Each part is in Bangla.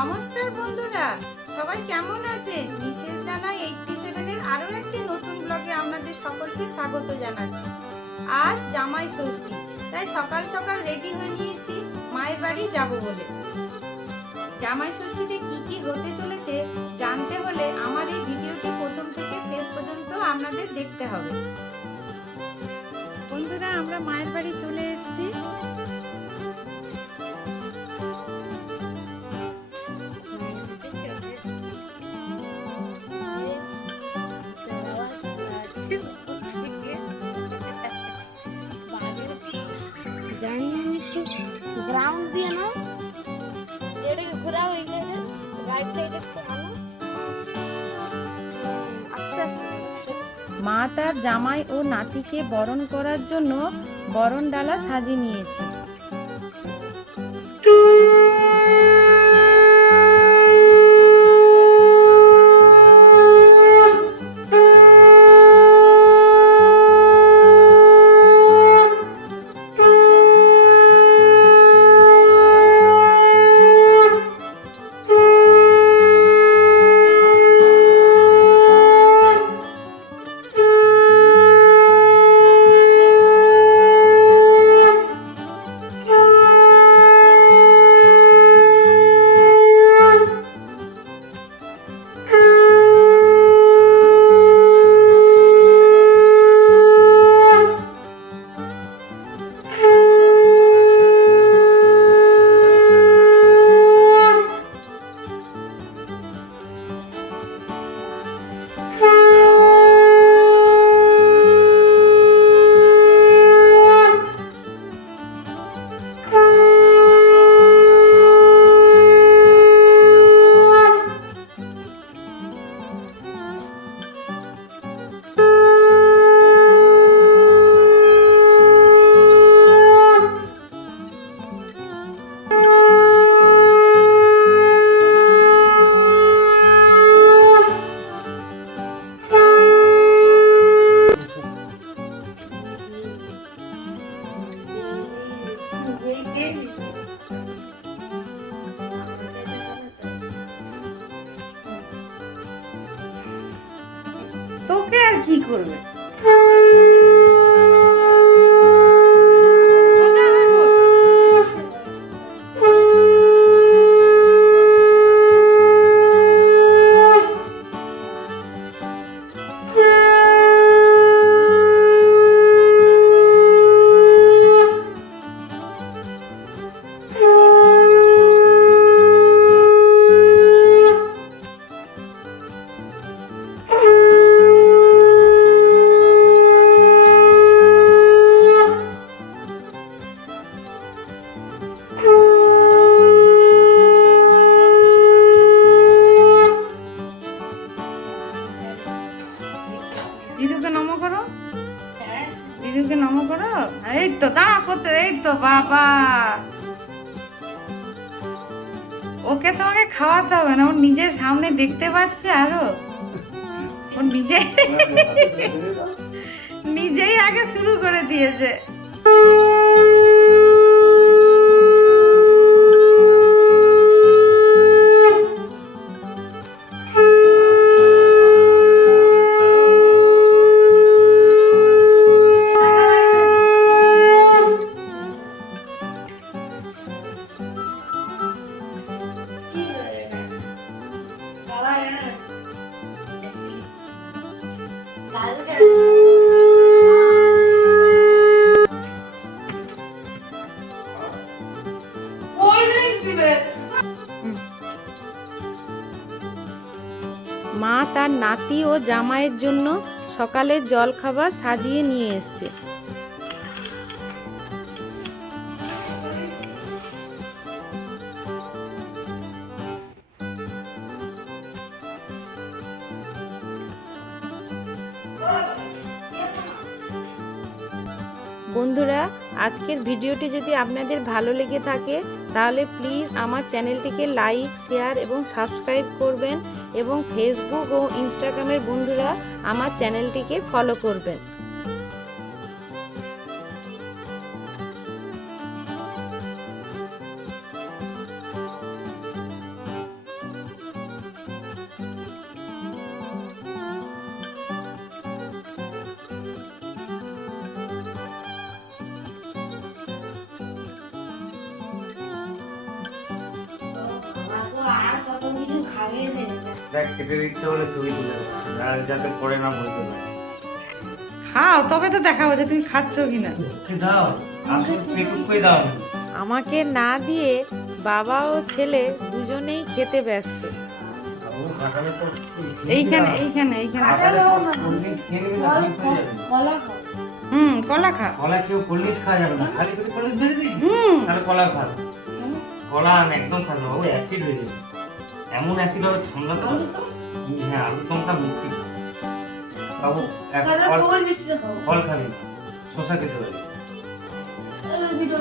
নমস্কার বন্ধুরা, সবাই কেমন আছেন? মিসেস জানা এইটটি সেভেনের আরও একটি নতুন ব্লগে আপনাদের সকলকে স্বাগত জানাচ্ছি। আজ জামাই ষষ্ঠী, তাই সকাল সকাল রেডি হয়ে নিয়েছি মায়ের বাড়ি যাব বলে। জামাই ষষ্ঠীতে কি কি হতে চলেছে জানতে হলে আমার এই ভিডিওটি প্রথম থেকে শেষ পর্যন্ত আপনাদের দেখতে হবে। বন্ধুরা, আমরা মায়ের বাড়ি চলে এসেছি। মা তার জামাই ও নাতিকে বরণ করার জন্য বরণ ডালা সাজিয়ে নিয়েছে। তোকে আর কি করবে? ওকে তোমাকে খাওয়াতে হবে না ওর নিজের সামনে দেখতে পাচ্ছে আরও। ওর নিজে নিজেই আগে শুরু করে দিয়েছে। মা তার নাতি ও জামাইয়ের জন্য সকালের জলখাবার সাজিয়ে নিয়ে এসছে। বন্ধুরা, আজকের ভিডিওটি যদি আপনাদের ভালো লেগে থাকে তাহলে প্লিজ আমার চ্যানেলটিকে লাইক শেয়ার এবং সাবস্ক্রাইব করবেন এবং ফেসবুক ও ইনস্টাগ্রামের বন্ধুরা আমার চ্যানেলটিকে ফলো করবেন। খাবে রে দেখ খেতে দিচ্ছে বলে ছবি তুলে আর যাতে পরে না বলতে পারে। খাও তবে তো দেখাবো যে তুমি খাচ্ছ কিনা। দাও। দাও। আমাকে না দিয়ে বাবা ও ছেলে দুজনেই খেতে ব্যস্ত। ও কাটালে তো এইখানে এইখানে এইখানে। কাটালে তো cold drinks খেয়ে নিবি না, ঠিক যাবে। কলা হুম কলা খা। কলা কোল্ড খাওয়া যাবে না খালি পেটে মেরে হুম। তাহলে কলা খা। কলা আন একদম খাবে বাবু অ্যাসিড হয়ে যাবে। এমন হবে ঠান্ডা তো? হ্যাঁ আলু দমটা মিষ্টি। বাবু এক ফল সবাই মিষ্টিটা খাও? ফল খাবি। শশা খেতে ভিডিও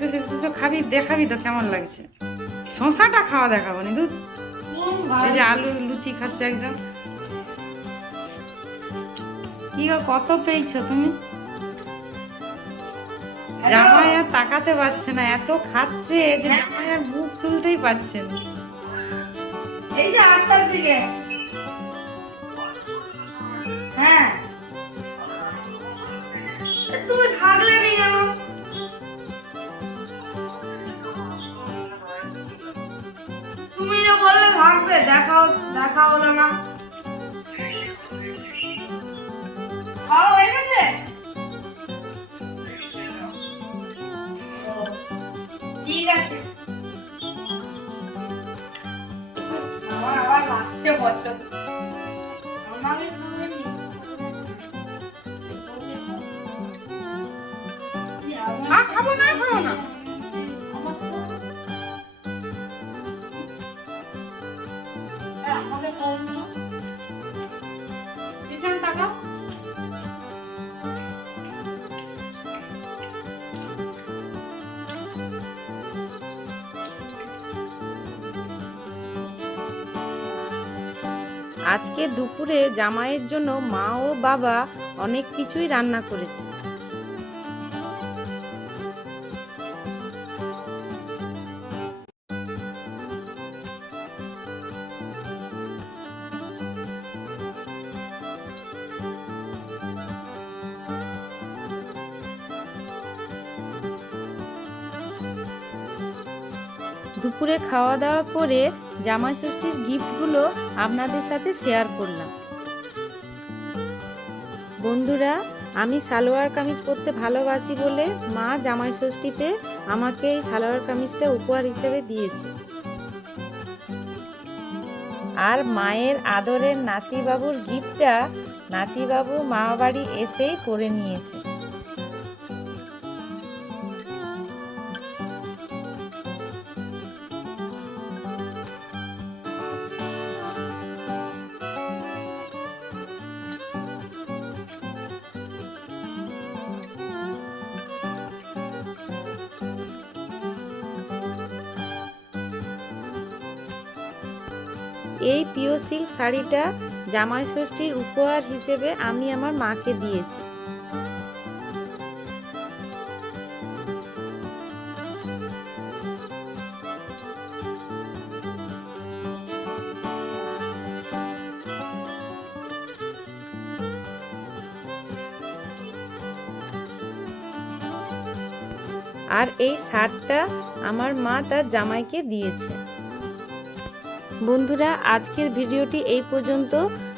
তুলে তুই তো খাবি দেখাবি তো কেমন লাগছে। শশাটা খাওয়া দেখাবো নি দুধ? এই যে আলু লুচি খাচ্ছে একজন। কি গো কত পেয়েছ তুমি? জামাই আর তাকাতে পারছে না, এত খাচ্ছে যে জামাই আর মুখ তুলতেই পারছে না। এই যে আটটার দিকে। হ্যাঁ। তুমি থাকলে নি দেখা হলো না। হ্যাঁ খাব না খাব না। আজকে দুপুরে জামাইয়ের জন্য মা ও বাবা অনেক কিছুই রান্না করেছে। দুপুরে খাওয়া দাওয়া করে জামাই ষষ্ঠীর গিফটগুলো আপনাদের সাথে শেয়ার করলাম। বন্ধুরা, আমি সালোয়ার কামিজ পরতে ভালোবাসি বলে মা জামাই ষষ্ঠীতে আমাকে এই সালোয়ার কামিজটা উপহার হিসেবে দিয়েছে। আর মায়ের আদরের নাতিবাবুর গিফটটা নাতিবাবু মা বাড়ি এসেই পরে নিয়েছে। এই পিও সিল্ক শাড়িটা জামাই ষষ্ঠীর উপহার হিসেবে আমি আমার মাকে দিয়েছি। আর এই শার্টটা আমার মা তার জামাইকে দিয়েছে। বন্ধুরা আজকের ভিডিওটি এই পর্যন্ত।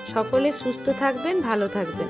সকলে সুস্থ থাকবেন ভালো থাকবেন।